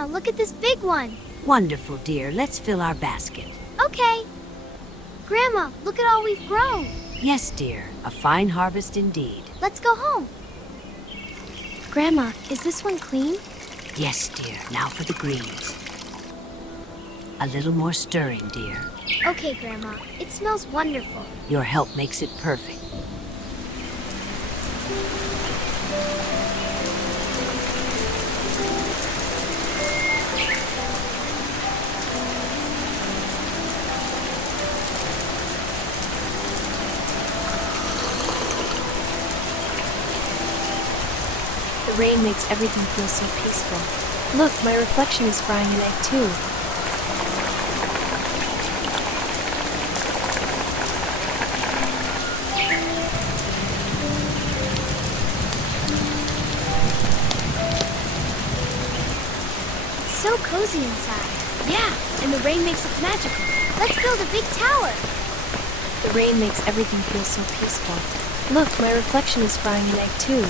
Grandma, look at this big one. Wonderful, dear. Let's fill our basket. Okay. Grandma, look at all we've grown. Yes, dear. A fine harvest indeed. Let's go home. Grandma, is this one clean? Yes, dear. Now for the greens. A little more stirring, dear. Okay, Grandma. It smells wonderful. Your help makes it perfect. The rain makes everything feel so peaceful. Look, my reflection is frying an egg too. It's so cozy inside. Yeah, and the rain makes it magical. Let's build a big tower. The rain makes everything feel so peaceful. Look, my reflection is frying an egg too.